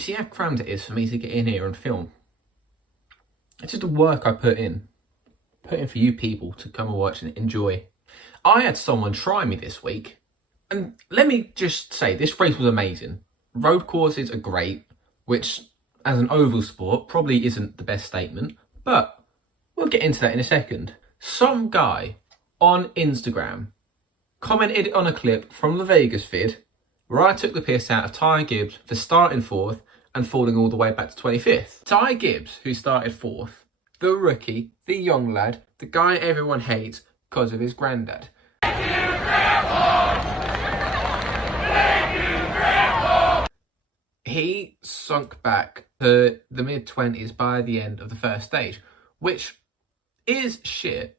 see how crammed it is for me to get in here and film? It's just the work I put in for you people to come and watch and enjoy. I had someone try me this week, and let me just say, this race was amazing. Road courses are great, which as an oval sport probably isn't the best statement, but we'll get into that in a second. Some guy on Instagram commented on a clip from the Vegas vid where I took the piss out of Ty Gibbs for starting 4th and falling all the way back to 25th. Ty Gibbs, who started 4th, the rookie, the young lad, the guy everyone hates because of his granddad. Thank you, Grandpa! Thank you, Grandpa! He sunk back to the mid-20s by the end of the first stage, which is shit.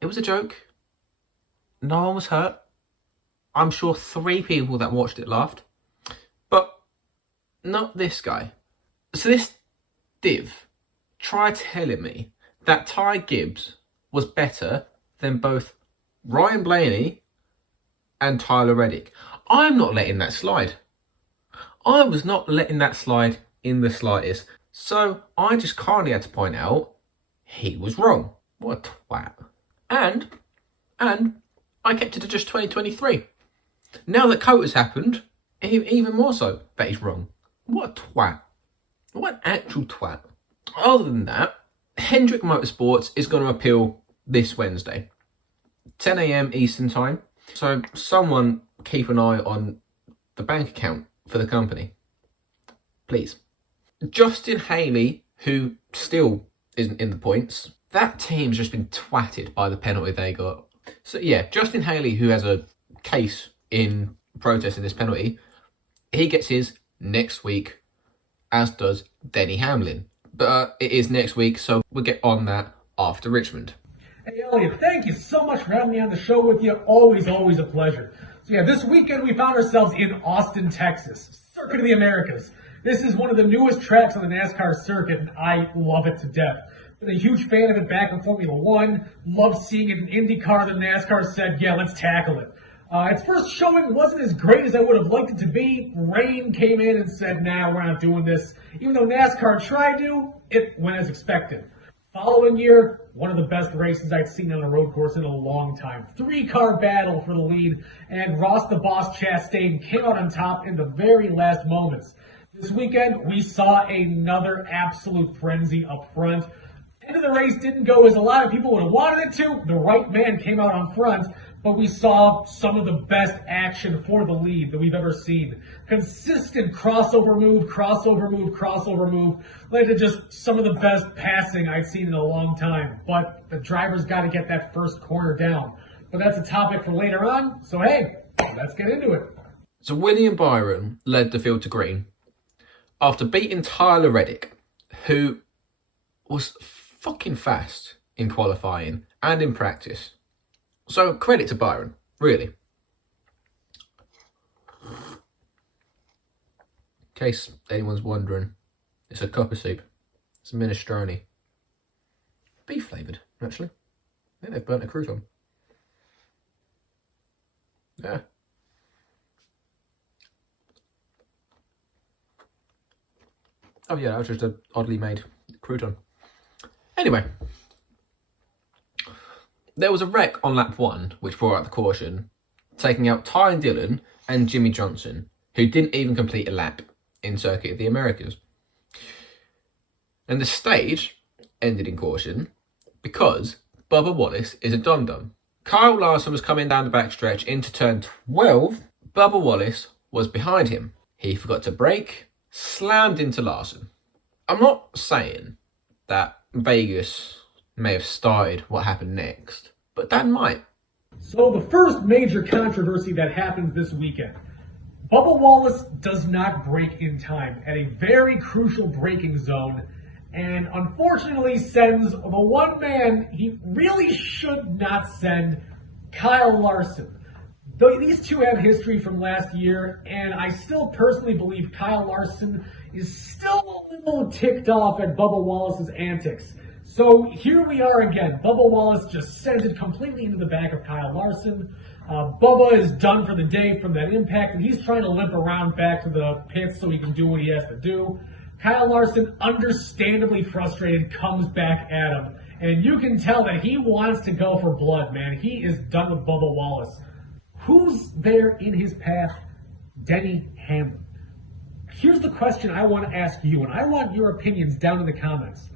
It was a joke. No one was hurt. I'm sure 3 people that watched it laughed. But not this guy. So this div tried telling me that Ty Gibbs was better than both Ryan Blaney and Tyler Reddick. I'm not letting that slide. I was not letting that slide in the slightest. So I just kindly had to point out he was wrong. What a twat. And I kept it to just 2023. Now that COTA's happened, even more so that he's wrong. What a twat. What an actual twat. Other than that, Hendrick Motorsports is going to appeal this Wednesday, 10 AM Eastern time. So someone keep an eye on the bank account for the company, please. Justin Haley, who still isn't in the points, that team's just been twatted by the penalty they got. So yeah, Justin Haley, who has a case in protesting this penalty, he gets his next week, as does Denny Hamlin. But it is next week, so we'll get on that after Richmond. Hey Elliot, thank you so much for having me on the show with you. Always a pleasure. So yeah, this weekend we found ourselves in Austin, Texas, Circuit of the Americas. This is one of the newest tracks on the NASCAR circuit, and I love it to death. Been a huge fan of it back in Formula One. Loved seeing it in IndyCar. The NASCAR said, yeah, let's tackle it. Its first showing wasn't as great as I would have liked it to be. Rain came in and said, nah, we're not doing this. Even though NASCAR tried to, it went as expected. Following year, one of the best races I'd seen on a road course in a long time. 3-car battle for the lead, and Ross the Boss Chastain came out on top in the very last moments. This weekend, we saw another absolute frenzy up front. End of the race didn't go as a lot of people would have wanted it to. The right man came out on front, but we saw some of the best action for the lead that we've ever seen. Consistent crossover move, led to just some of the best passing I've seen in a long time. But the driver's got to get that first corner down. But that's a topic for later on, so hey, let's get into it. So William Byron led the field to green after beating Tyler Reddick, who was fucking fast in qualifying and in practice. So credit to Byron, really. In case anyone's wondering, it's a cup of soup. It's a minestrone. Beef flavoured, actually. I think they've burnt a crouton. Yeah. Oh yeah, that was just an oddly made crouton. Anyway, there was a wreck on lap 1, which brought out the caution, taking out Ty Dillon and Jimmy Johnson, who didn't even complete a lap in Circuit of the Americas. And the stage ended in caution because Bubba Wallace is a dum-dum. Kyle Larson was coming down the backstretch into turn 12. Bubba Wallace was behind him. He forgot to brake, slammed into Larson. I'm not saying that Vegas may have started what happened next, but that might. So the first major controversy that happens this weekend. Bubba Wallace does not brake in time at a very crucial braking zone, and unfortunately sends the one man he really should not send, Kyle Larson. These two have history from last year, and I still personally believe Kyle Larson is still a little ticked off at Bubba Wallace's antics. So here we are again. Bubba Wallace just sends it completely into the back of Kyle Larson. Bubba is done for the day from that impact, and he's trying to limp around back to the pits so he can do what he has to do. Kyle Larson, understandably frustrated, comes back at him. And you can tell that he wants to go for blood, man. He is done with Bubba Wallace. Who's there in his path? Denny Hamlin. Here's the question I want to ask you, and I want your opinions down in the comments.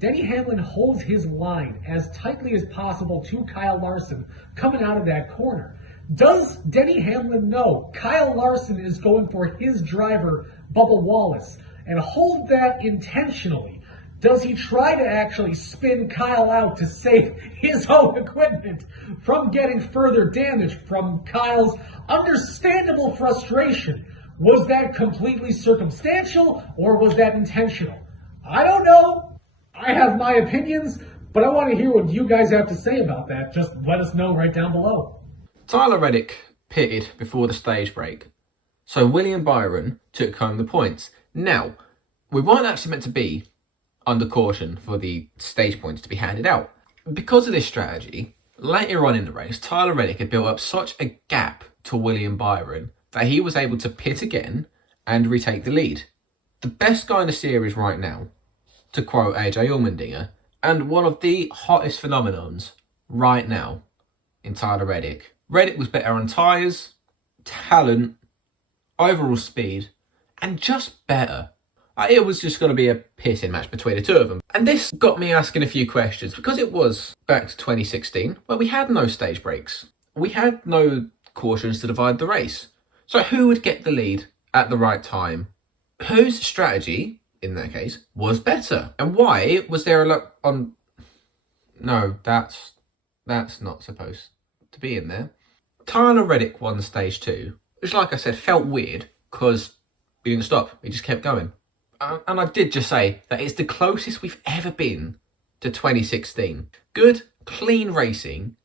Denny Hamlin holds his line as tightly as possible to Kyle Larson coming out of that corner. Does Denny Hamlin know Kyle Larson is going for his driver, Bubba Wallace, and hold that intentionally? Does he try to actually spin Kyle out to save his own equipment from getting further damage from Kyle's understandable frustration? Was that completely circumstantial or was that intentional? I don't know. I have my opinions, but I want to hear what you guys have to say about that. Just let us know right down below. Tyler Reddick pitted before the stage break, so William Byron took home the points. Now, we weren't actually meant to be under caution for the stage points to be handed out. Because of this strategy, later on in the race, Tyler Reddick had built up such a gap to William Byron that he was able to pit again and retake the lead. The best guy in the series right now, to quote AJ Allmendinger, and one of the hottest phenomenons right now in Tyler Reddick. Reddick was better on tyres, talent, overall speed, and just better. It was just going to be a pissing match between the two of them. And this got me asking a few questions, because it was back to 2016, where we had no stage breaks. We had no cautions to divide the race. So who would get the lead at the right time? Whose strategy, in that case, was better? And why was there a lot on... No, that's not supposed to be in there. Tyler Reddick won stage 2, which, like I said, felt weird because he didn't stop. He just kept going. And I did just say that it's the closest we've ever been to 2016. Good, clean racing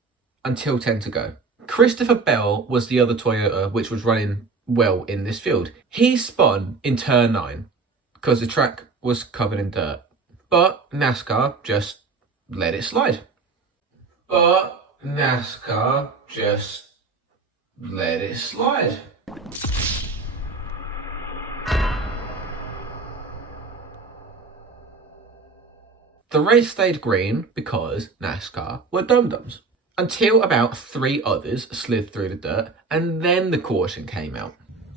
until 10 to go. Christopher Bell was the other Toyota which was running well in this field. He spun in turn 9 because the track was covered in dirt. But NASCAR just let it slide. The race stayed green because NASCAR were dum-dums, until about 3 others slid through the dirt, and then the caution came out.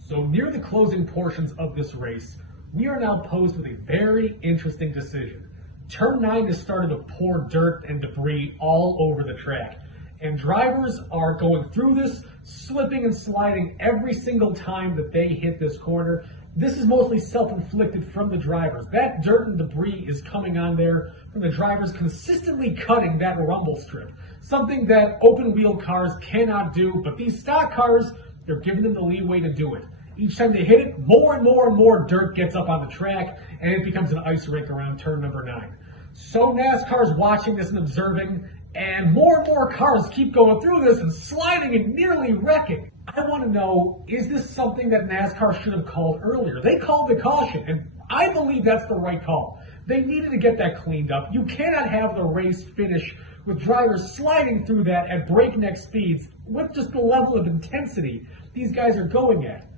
So near the closing portions of this race, we are now posed with a very interesting decision. Turn 9 has started to pour dirt and debris all over the track, and drivers are going through this, slipping and sliding every single time that they hit this corner. This is mostly self-inflicted from the drivers. That dirt and debris is coming on there from the drivers consistently cutting that rumble strip. Something that open wheel cars cannot do, but these stock cars, they're giving them the leeway to do it. Each time they hit it, more and more and more dirt gets up on the track, and it becomes an ice rink around turn number 9. So NASCAR's watching this and observing, and more cars keep going through this and sliding and nearly wrecking. I want to know, is this something that NASCAR should have called earlier? They called the caution, and I believe that's the right call. They needed to get that cleaned up. You cannot have the race finish with drivers sliding through that at breakneck speeds with just the level of intensity these guys are going at.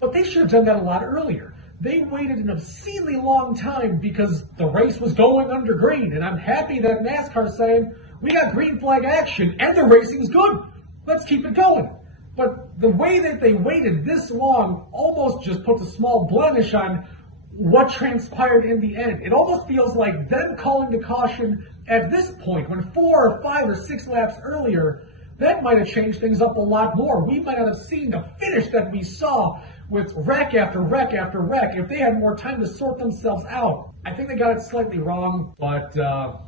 But they should have done that a lot earlier. They waited an obscenely long time because the race was going under green, and I'm happy that NASCAR's saying, we got green flag action and the racing's good. Let's keep it going. But the way that they waited this long almost just puts a small blemish on what transpired in the end. It almost feels like them calling the caution at this point, when 4 or 5 or 6 laps earlier, that might have changed things up a lot more. We might not have seen the finish that we saw with wreck after wreck after wreck if they had more time to sort themselves out. I think they got it slightly wrong, but a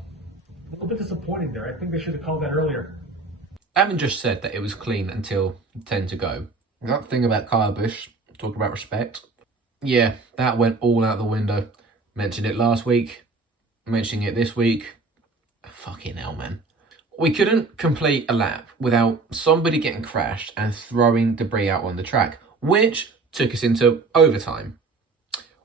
little bit disappointing there. I think they should have called that earlier. Evan just said that it was clean until 10 to go. That thing about Kyle Busch, talk about respect. Yeah, that went all out the window. Mentioned it last week, mentioning it this week. Fucking hell, man. We couldn't complete a lap without somebody getting crashed and throwing debris out on the track, which took us into overtime.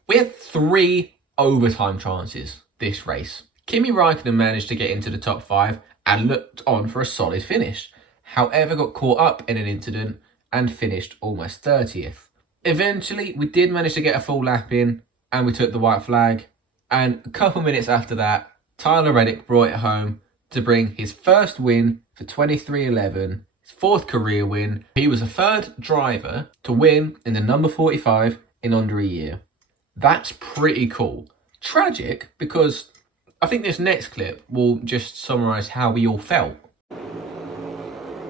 We had 3 overtime chances this race, Kimi Raikkonen managed to get into the top 5 and looked on for a solid finish. However, got caught up in an incident and finished almost 30th. Eventually, we did manage to get a full lap in and we took the white flag. And a couple minutes after that, Tyler Reddick brought it home to bring his first win for 23-11, his fourth career win. He was the third driver to win in the number 45 in under a year. That's pretty cool. Tragic because I think this next clip will just summarise how we all felt.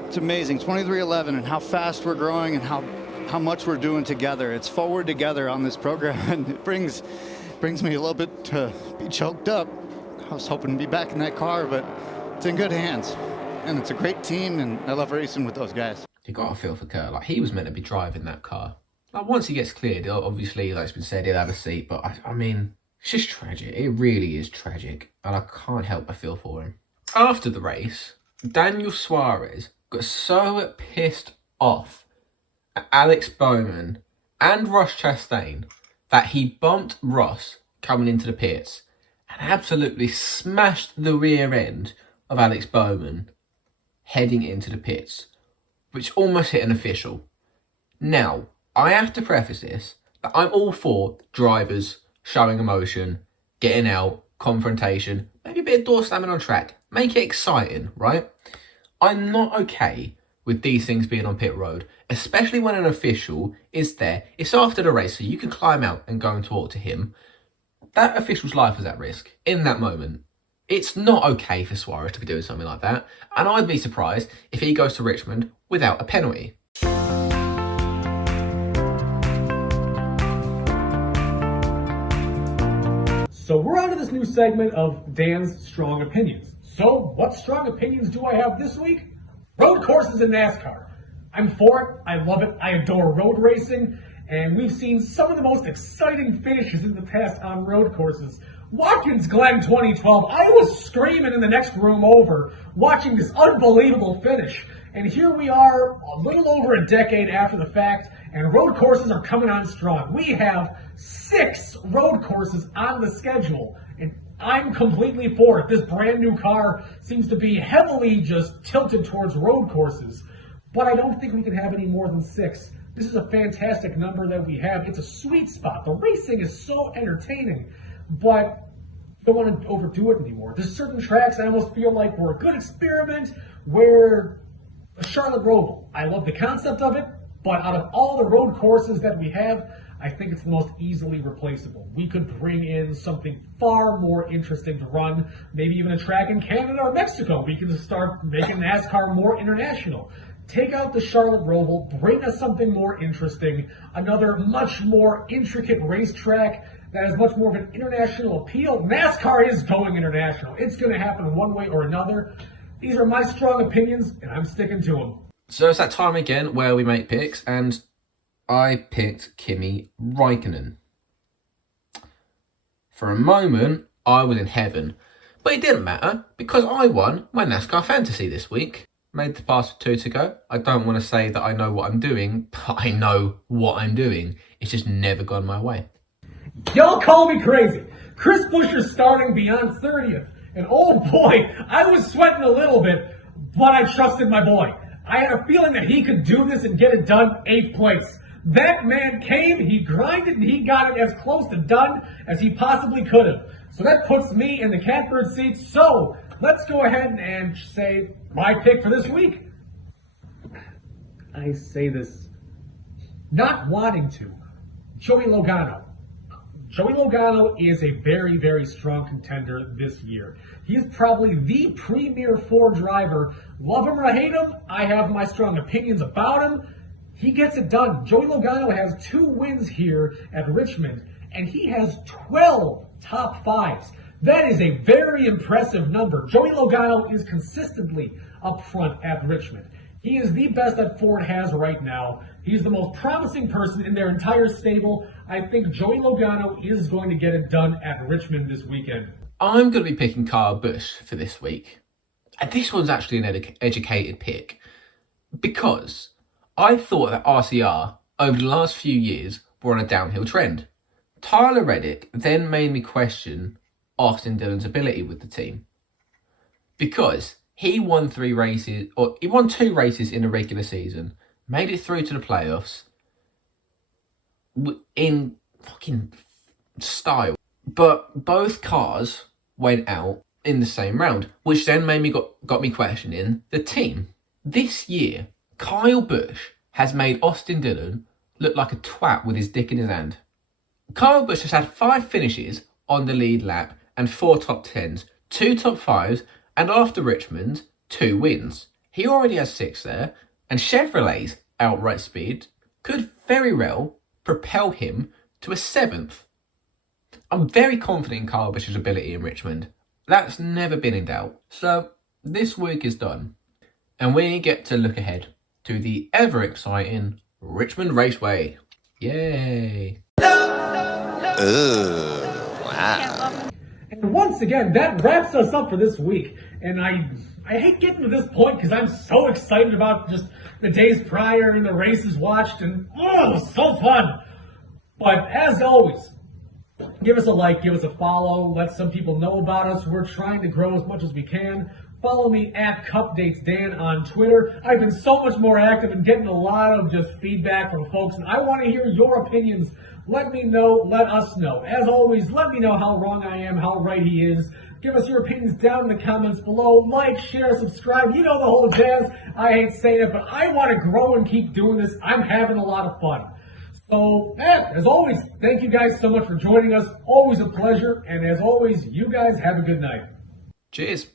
It's amazing, 23-11, and how fast we're growing and how much we're doing together. It's forward together on this program, and it brings me a little bit to be choked up. I was hoping to be back in that car, but it's in good hands. And it's a great team, and I love racing with those guys. You got to feel for Kurt. Like, he was meant to be driving that car. Like, once he gets cleared, obviously, like it's been said, he'll have a seat. But, I mean, it's just tragic. It really is tragic. And I can't help but feel for him. After the race, Daniel Suarez got so pissed off at Alex Bowman and Ross Chastain that he bumped Ross coming into the pits and absolutely smashed the rear end of Alex Bowman heading into the pits, which almost hit an official. Now, I have to preface this that I'm all for drivers showing emotion, getting out, confrontation, maybe a bit of door slamming on track, make it exciting, right? I'm not okay with these things being on pit road, especially when an official is there. It's after the race, so you can climb out and go and talk to him. That official's life is at risk in that moment. It's not okay for Suarez to be doing something like that, and I'd be surprised if he goes to Richmond without a penalty. So we're on to this new segment of Dan's Strong Opinions. So what strong opinions do I have this week? Road courses in NASCAR. I'm for it. I love it. I adore road racing. And we've seen some of the most exciting finishes in the past on road courses. Watkins Glen 2012. I was screaming in the next room over watching this unbelievable finish. And here we are a little over a decade after the fact, and road courses are coming on strong. We have 6 road courses on the schedule, and I'm completely for it. This brand new car seems to be heavily just tilted towards road courses, but I don't think we can have any more than 6. This is a fantastic number that we have. It's a sweet spot. The racing is so entertaining, but I don't want to overdo it anymore. There's certain tracks I almost feel like were a good experiment, where Charlotte Roval, I love the concept of it, but out of all the road courses that we have, I think it's the most easily replaceable. We could bring in something far more interesting to run, maybe even a track in Canada or Mexico. We can start making NASCAR more international. Take out the Charlotte Roval, bring us something more interesting, another much more intricate racetrack that has much more of an international appeal. NASCAR is going international. It's going to happen one way or another. These are my strong opinions, and I'm sticking to them. So it's that time again where we make picks, and I picked Kimi Raikkonen. For a moment, I was in heaven, but it didn't matter because I won my NASCAR fantasy this week. Made the pass with 2 to go. I don't want to say that I know what I'm doing, but I know what I'm doing. It's just never gone my way. Y'all call me crazy. Chris Buescher's starting beyond 30th. And oh boy, I was sweating a little bit, but I trusted my boy. I had a feeling that he could do this and get it done 8th place. That man came, he grinded, and he got it as close to done as he possibly could have. So that puts me in the catbird seat. So let's go ahead and say my pick for this week. I say this not wanting to. Joey Logano. Joey Logano is a very, very strong contender this year. He is probably the premier Ford driver. Love him or hate him, I have my strong opinions about him. He gets it done. Joey Logano has 2 wins here at Richmond, and he has 12 top 5s. That is a very impressive number. Joey Logano is consistently up front at Richmond. He is the best that Ford has right now. He's the most promising person in their entire stable. I think Joey Logano is going to get it done at Richmond this weekend. I'm going to be picking Kyle Busch for this week. And this one's actually an educated pick, because I thought that RCR over the last few years were on a downhill trend. Tyler Reddick then made me question Austin Dillon's ability with the team. Because he won 2 races in the regular season, made it through to the playoffs in fucking style. But both cars went out in the same round, which then got me questioning the team. This year, Kyle Busch has made Austin Dillon look like a twat with his dick in his hand. Kyle Busch has had 5 finishes on the lead lap and 4 top 10s, 2 top 5s, and after Richmond, 2 wins. He already has 6 there, and Chevrolet's outright speed could very well propel him to a 7th. I'm very confident in Kyle Busch's ability in Richmond. That's never been in doubt. So this week is done, and we get to look ahead to the ever exciting Richmond Raceway. Yay! Wow. And once again, that wraps us up for this week. And I hate getting to this point because I'm so excited about just the days prior and the races watched, and so fun. But as always, give us a like, give us a follow, let some people know about us. We're trying to grow as much as we can. Follow me at CupDatesDan on Twitter. I've been so much more active and getting a lot of just feedback from folks, and I want to hear your opinions. Let me know, let us know. As always, let me know how wrong I am, how right he is. Give us your opinions down in the comments below. Like, share, subscribe. You know the whole jazz. I hate saying it, but I want to grow and keep doing this. I'm having a lot of fun. So, as always, thank you guys so much for joining us. Always a pleasure. And as always, you guys have a good night. Cheers.